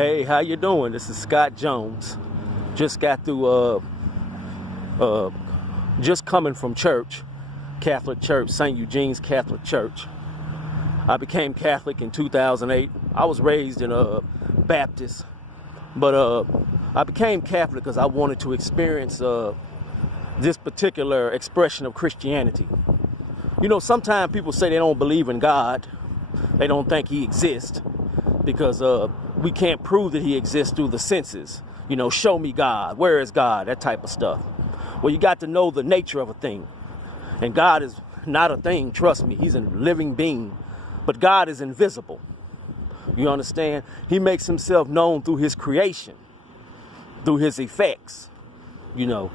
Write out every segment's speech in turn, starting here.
Hey, how you doing? This is Scott Jones. Just got through just coming from church, Catholic Church, St. Eugene's Catholic Church. I became Catholic in 2008. I was raised in a Baptist, but I became Catholic because I wanted to experience this particular expression of Christianity. You know, sometimes people say they don't believe in God. They don't think he exists because we can't prove that he exists through the senses. You know, show me God. Where is God? That type of stuff. Well, you got to know the nature of a thing. And God is not a thing, trust me. He's a living being. But God is invisible. You understand? He makes himself known through his creation, through his effects. You know,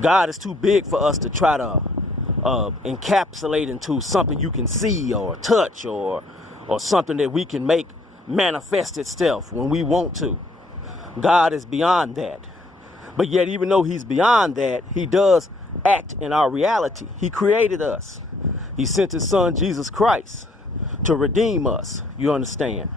God is too big for us to try to encapsulate into something you can see or touch or something that we can make manifest itself when we want to. God is beyond that. But yet, even though he's beyond that, he does act in our reality. He created us. He sent his son, Jesus Christ, to redeem us. You understand?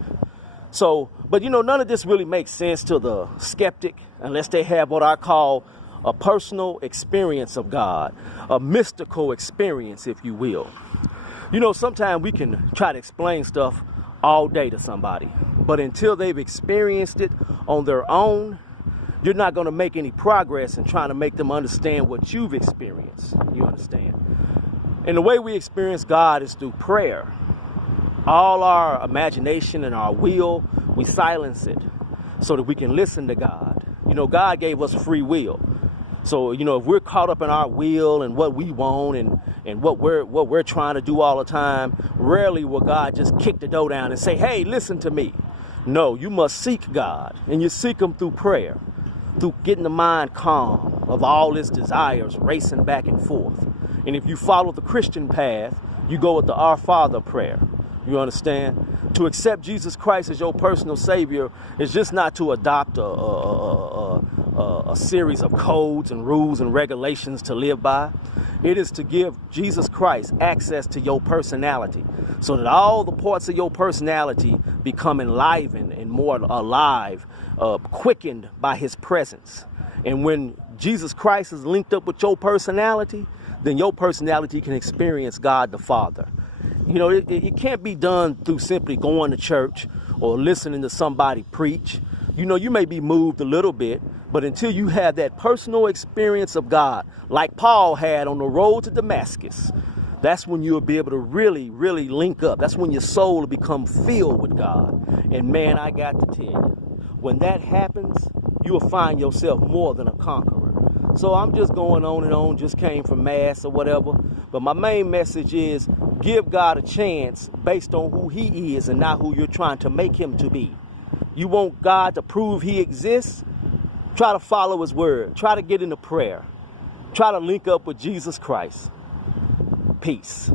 So, but you know, none of this really makes sense to the skeptic unless they have what I call a personal experience of God, a mystical experience, if you will. You know, sometimes we can try to explain stuff all day to somebody, but until they've experienced it on their own, you're not going to make any progress in trying to make them understand what you've experienced. You understand? And the way we experience God is through prayer. All our imagination and our will, we silence it so that we can listen to God. You know, God gave us free will. So, you know, if we're caught up in our will and what we want and what we're trying to do all the time, rarely will God just kick the door down and say, hey, listen to me. No, you must seek God, and you seek him through prayer, through getting the mind calm of all its desires racing back and forth. And if you follow the Christian path, you go with the Our Father prayer. You understand? To accept Jesus Christ as your personal Savior is just not to adopt a series of codes and rules and regulations to live by. It is to give Jesus Christ access to your personality so that all the parts of your personality become enlivened and more alive, quickened by his presence. And when Jesus Christ is linked up with your personality, then your personality can experience God the Father. You know, it can't be done through simply going to church or listening to somebody preach. You know, you may be moved a little bit, but until you have that personal experience of God, like Paul had on the road to Damascus, that's when you'll be able to really, really link up. That's when your soul will become filled with God. And man, I got to tell you, when that happens, you'll find yourself more than a conqueror. So I'm just going on and on, just came from mass or whatever. But my main message is give God a chance based on who he is and not who you're trying to make him to be. You want God to prove he exists? Try to follow his word. Try to get into prayer. Try to link up with Jesus Christ. Peace.